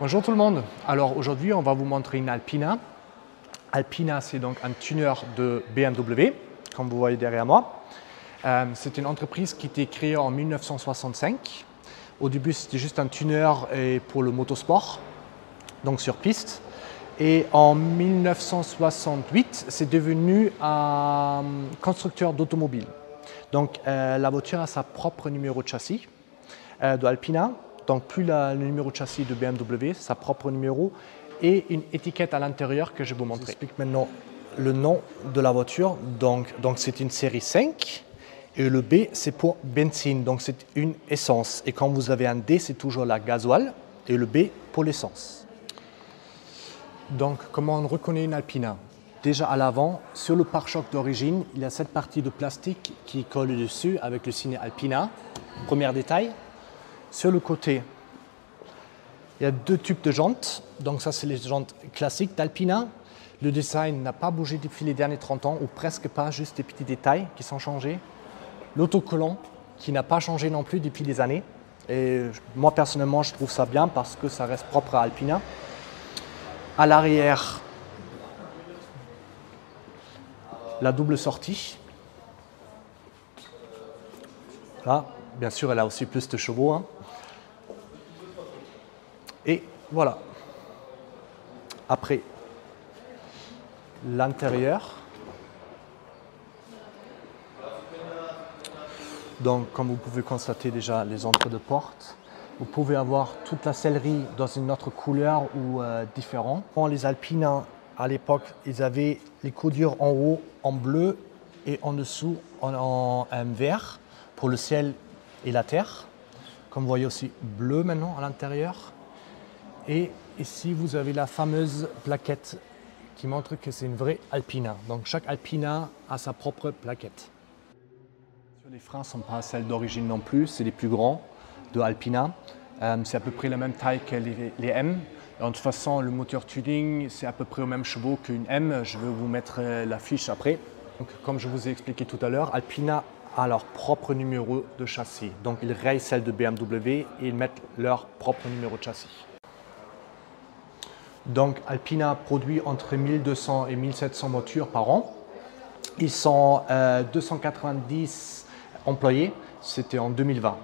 Bonjour tout le monde. Alors aujourd'hui, on va vous montrer une Alpina. Alpina, c'est donc un tuner de BMW, comme vous voyez derrière moi. C'est une entreprise qui a été créée en 1965. Au début, c'était juste un tuner pour le motosport, donc sur piste. Et en 1968, c'est devenu un constructeur d'automobiles. Donc la voiture a sa propre numéro de châssis de Alpina. Donc plus le numéro de châssis de BMW, sa propre numéro et une étiquette à l'intérieur que je vais vous montrer. J'explique maintenant le nom de la voiture. Donc c'est une série 5 et le B c'est pour benzine, donc c'est une essence. Et quand vous avez un D, c'est toujours la gasoil et le B pour l'essence. Donc comment on reconnaît une Alpina? Déjà à l'avant, sur le pare-choc d'origine, il y a cette partie de plastique qui colle dessus avec le signe Alpina. Premier détail. Sur le côté, il y a deux types de jantes. Donc ça, c'est les jantes classiques d'Alpina. Le design n'a pas bougé depuis les derniers 30 ans, ou presque pas, juste des petits détails qui sont changés. L'autocollant, qui n'a pas changé non plus depuis des années. Et moi, personnellement, je trouve ça bien parce que ça reste propre à Alpina. À l'arrière, la double sortie. Là, bien sûr, elle a aussi plus de chevaux. Hein. Et voilà. Après, l'intérieur. Donc, comme vous pouvez constater déjà les entrées de porte, vous pouvez avoir toute la sellerie dans une autre couleur ou différent. Les Alpina, à l'époque, ils avaient les coudures en haut en bleu et en dessous en vert pour le ciel et la terre. Comme vous voyez aussi bleu maintenant à l'intérieur. Et ici, vous avez la fameuse plaquette qui montre que c'est une vraie Alpina. Donc chaque Alpina a sa propre plaquette. Les freins ne sont pas celles d'origine non plus, c'est les plus grands de Alpina. C'est à peu près la même taille que les M. Et de toute façon, le moteur tuning, c'est à peu près au même chevaux qu'une M. Je vais vous mettre la fiche après. Donc, comme je vous ai expliqué tout à l'heure, Alpina a leur propre numéro de châssis. Donc ils rayent celle de BMW et ils mettent leur propre numéro de châssis. Donc Alpina produit entre 1200 et 1700 voitures par an. Ils sont 290 employés, c'était en 2020.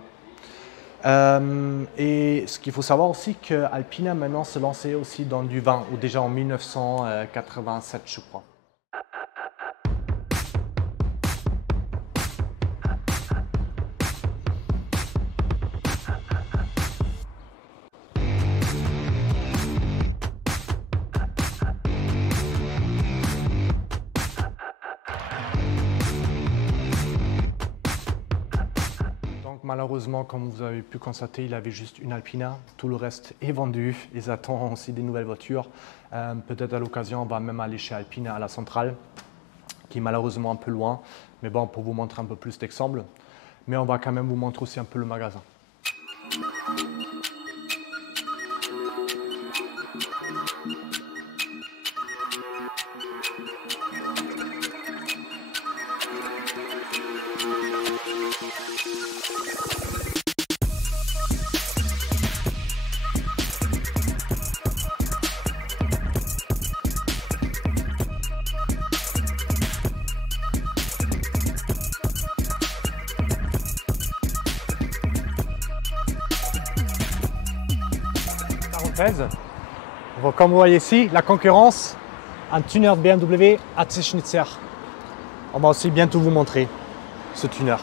Et ce qu'il faut savoir aussi que Alpina maintenant se lançait aussi dans du vin, ou déjà en 1987 je crois. Malheureusement, comme vous avez pu constater, il avait juste une Alpina. Tout le reste est vendu. Ils attendent aussi des nouvelles voitures. Peut-être à l'occasion, on va même aller chez Alpina à la centrale, qui est malheureusement un peu loin. Mais bon, pour vous montrer un peu plus d'exemples. Mais on va quand même vous montrer aussi un peu le magasin. Comme vous voyez ici, la concurrence, un tuner BMW à Schnitzer. On va aussi bientôt vous montrer ce tuner.